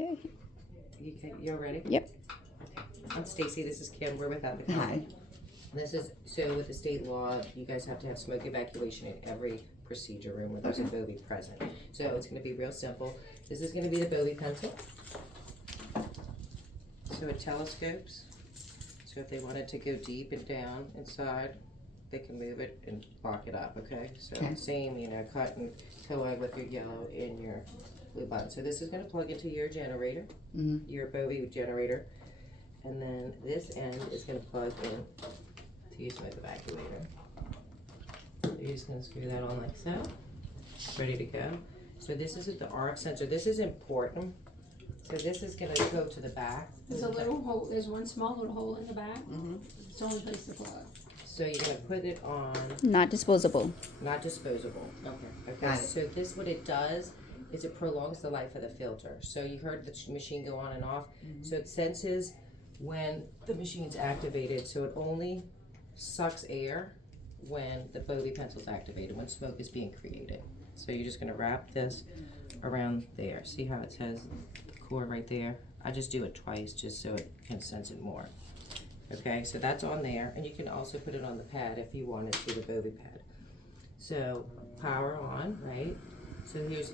Okay. You're ready? Yep. I'm Stacy. This is Kim. We're with Advocate. Hi. This is so with the state law, you guys have to have smoke evacuation in every procedure room where there's a Bovie present. So it's going to be real simple. This is going to be the Bovie pencil. So it telescopes. So if they wanted to go deep and down inside, they can move it and lock it up. Okay. So same, cut and co-ed with your yellow and your blue button. So this is going to plug into your generator, your Bovie generator. And then this end is going to plug in to your smoke evacuator. So you're just going to screw that on like so. Ready to go. So this is the RF sensor. This is important. So this is going to go to the back. There's a little hole. There's one small little hole in the back. It's the only place to plug. So you're going to put it on. Not disposable. Not disposable. Okay. Got it. So this, what it does is it prolongs the life of the filter. So you heard the machine go on and off. So it senses when the machine's activated, so it only sucks air when the Bovie pencil is activated, when smoke is being created. So you're just going to wrap this around there. See how it says the core right there? I just do it twice just so it can sense it more. Okay, so that's on there, and you can also put it on the pad if you wanted to, the Bovie pad. So power on, right? So here's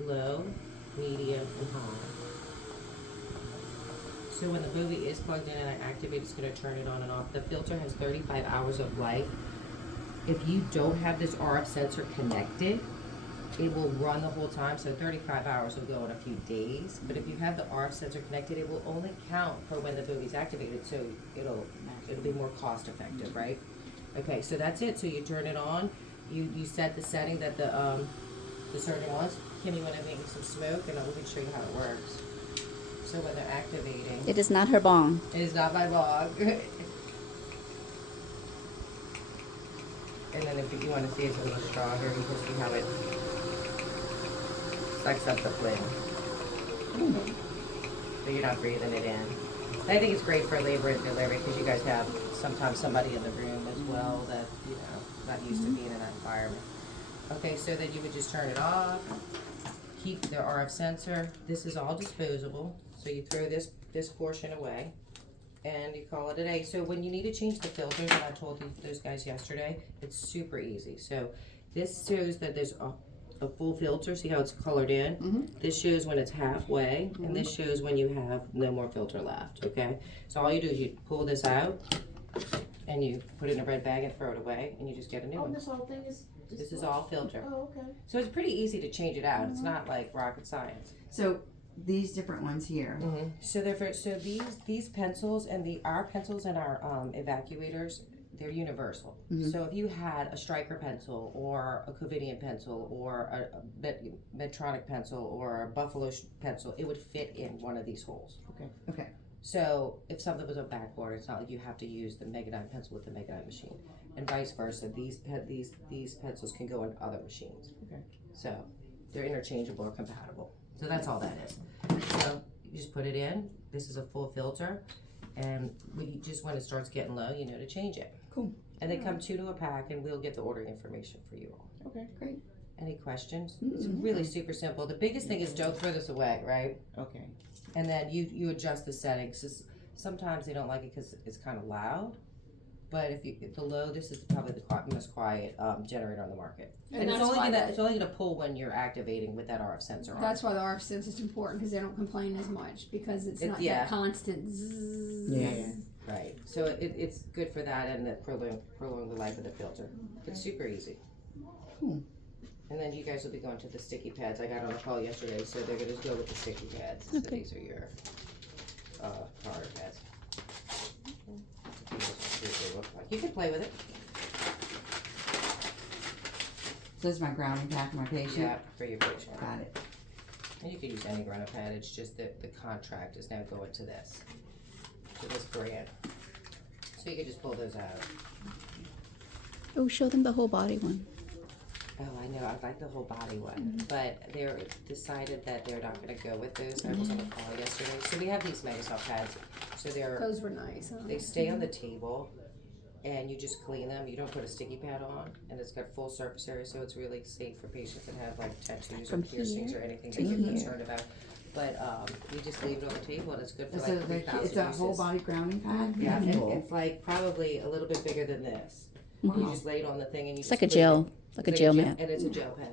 low, medium, and high. So when the Bovie is plugged in and I activate, it's going to turn it on and off. The filter has 35 hours of life. If you don't have this RF sensor connected, it will run the whole time. So 35 hours will go in a few days. But if you have the RF sensor connected, it will only count for when the Bovie's activated. So it'll be more cost effective, right? Okay, so that's it. So you turn it on. You set the setting that the surgeon wants. Kim, you want to make some smoke, and I'll show you how it works. So when they're activating, It is not her bong. it is not my bog. And then if you want to see it's a little straw here, you can see how it sucks up the flame. So you're not breathing it in. And I think it's great for labor and delivery because you guys have sometimes somebody in the room as well that, not used to being in that environment. Okay, so then you would just turn it off, keep the RF sensor. This is all disposable. So you throw this portion away and you call it a day. So when you need to change the filters, and I told those guys yesterday, it's super easy. So this shows that there's a full filter. See how it's colored in? This shows when it's halfway, and this shows when you have no more filter left, okay? So all you do is you pull this out and you put it in a red bag and throw it away, and you just get a new one. This whole thing is. This is all filter. Oh, okay. So it's pretty easy to change it out. It's not like rocket science. So these different ones here. So these pencils and our pencils and our evacuators, they're universal. So if you had a Stryker pencil or a Covidien pencil or a Medtronic pencil or a Buffalo pencil, it would fit in one of these holes. Okay. So if something was a backboard, it's not like you have to use the megadyne pencil with the megadyne machine, and vice versa. These pencils can go in other machines. Okay. So they're interchangeable or compatible. So that's all that is. So you just put it in. This is a full filter, and when it starts getting low, you know to change it. Cool. And they come 2 to a pack, and we'll get the ordering information for you all. Okay, great. Any questions? It's really super simple. The biggest thing is don't throw this away, right? Okay. And then you adjust the settings. Sometimes they don't like it because it's kind of loud. But if the low, this is probably the most quiet generator on the market. And it's only gonna pull when you're activating with that RF sensor on. That's why the RF sensor is important because they don't complain as much because it's not that constant zzz. Yeah. Right. So it's good for that and that prolong the life of the filter. It's super easy. Cool. And then you guys will be going to the sticky pads. I got on a call yesterday, so they're gonna go with the sticky pads. So these are your power pads. You can play with it. So this is my grounding pad for my patient? Yeah, for your patient. Got it. And you can use any grounding pad. It's just that the contract is now going to this brand. So you can just pull those out. Oh, show them the whole body one. Oh, I know. I like the whole body one. But they're decided that they're not going to go with those. I was on a call yesterday. So we have these Megasoft pads. So Those were nice. Huh? they stay on the table. And you just clean them. You don't put a sticky pad on, and it's got full surface area, so it's really safe for patients that have like tattoos or piercings or anything that you're concerned about. But, you just leave it on the table and it's good for So like 3,000 it's a uses. whole body grounding pad? Yeah, and Cool. it's like probably a little bit bigger than this. Wow. You just lay it on the thing and you It's just like a leave it. gel, like a It's gel gel- mat. And it's a gel pen.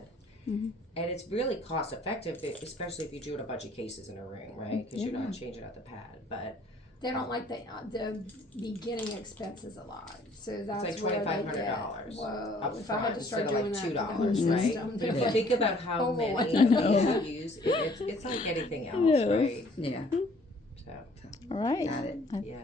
Mhm. And it's really cost effective, especially if you're doing a bunch of cases in a room, right? Because you're not changing out the pad. But They don't like the beginning expenses a lot, so that's like where they $2,500 get. Whoa! up If I had front to start instead of doing like that for the $2, whole right? system, But if you they're think about how Oh, boy. many I know. you use, it's like anything else, Yeah. right? Yeah, So, All right. got it. yeah.